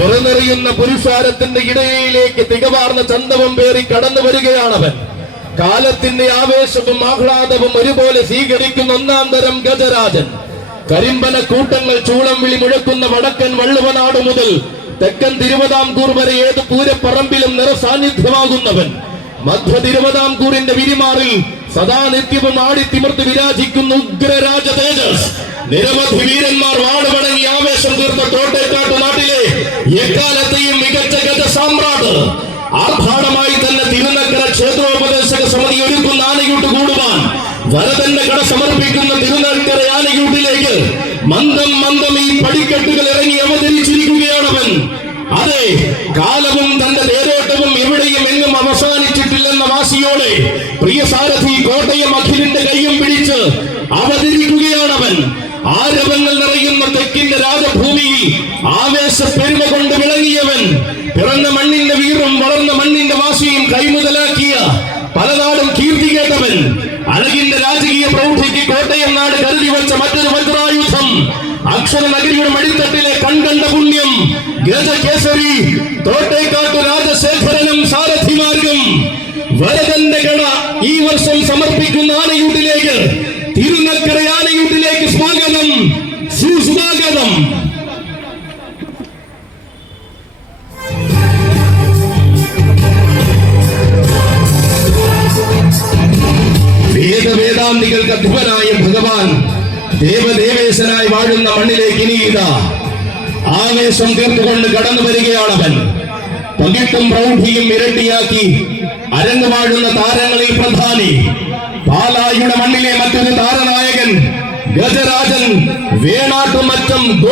പൊഴിയുന്ന പുരുഷാരത്തിന്റെ ഇടയിലേക്ക് തികവാർന്ന ചന്തവും പേറി കടന്നു വരികയാണവൻ. കാലത്തിന്റെ ആവേശവും ആഹ്ലാദവും ഒരുപോലെ സ്വീകരിക്കുന്ന ഒന്നാം തരം ഗജരാജൻ. കരിമ്പന കൂട്ടങ്ങൾ ചൂളം വിളി മുഴക്കുന്ന വടക്കൻ വള്ളുവനാട് മുതൽ തെക്കൻ തിരുവിതാംകൂർ വരെ ഏത് പൂരപ്പറമ്പിലും നിറസാന്നിധ്യമാകുന്നവൻ. മധ്യ തിരുവിതാംകൂറിന്റെ വിരിമാറിൽ സദാ നിത്യവും ആടിത്തിമിർത്ത് വിരാജിക്കുന്ന ഉഗ്രരാജ തേജസ് നിരവധി വീരന്മാർ എക്കാലത്തെയും മികച്ച ഗജ സാമ്രാട്ട് ആർഭാടമായി തന്നെ തിരുനക്കര ക്ഷേത്രോപദേശക സമിതി ഒരുക്കുന്ന ആനയൂട്ട് കൂടുവാൻ. വരതന്റെ കട സമർപ്പിക്കുന്ന തിരുനക്കര ആനയൂട്ടിലേക്ക് മന്ദം മന്ദം ഈ പടിക്കെട്ടുകൾ ഇറങ്ങി അവതരിച്ചിരിക്കുകയാണവൻ അതെ കാലവും തന്റെ തേരോട്ടവും എവിടെയും എങ്ങും അവസാനിച്ചിട്ടില്ലെന്ന വാശിയോടെ പ്രിയ സാരഥി കോട്ടയം അഖിലിന്റെ കൈയും പിടിച്ച് അവതരിക്കുകയാണവൻ ആരവങ്ങൾ നിറയുന്ന തെക്കിന്റെ രാജഭൂമിയിൽ ആവേശ പെരുമ നാട് കരുതി വെച്ച മറ്റൊരു വജ്രായുധം. അക്ഷര നഗരിയുടെ മടിത്തട്ടിലെ കൺകണ്ട പുണ്യം. ഗജകേസരി തോട്ടേക്കാട്ട് രാജശേഖരനും സാരഥിമാർഗം വേദവേദാന്തികൾക്ക് അധിപനായ ഭഗവാൻ ദേവദേവേശനായി വാഴുന്ന മണ്ണിലേക്ക് ഇനിയിതാ ആവേശം തീർത്തുകൊണ്ട് കടന്നു വരികയാണവൻ പകിട്ടും പ്രൗഢിയും ഇരട്ടിയാക്കി അരങ്ങു വാഴുന്ന താരങ്ങളിൽ പ്രധാനി. പാലായുടെ മണ്ണിലെ മറ്റൊരു താരനായകൻ ഗജരാജൻ വേണാട്ടുമറ്റം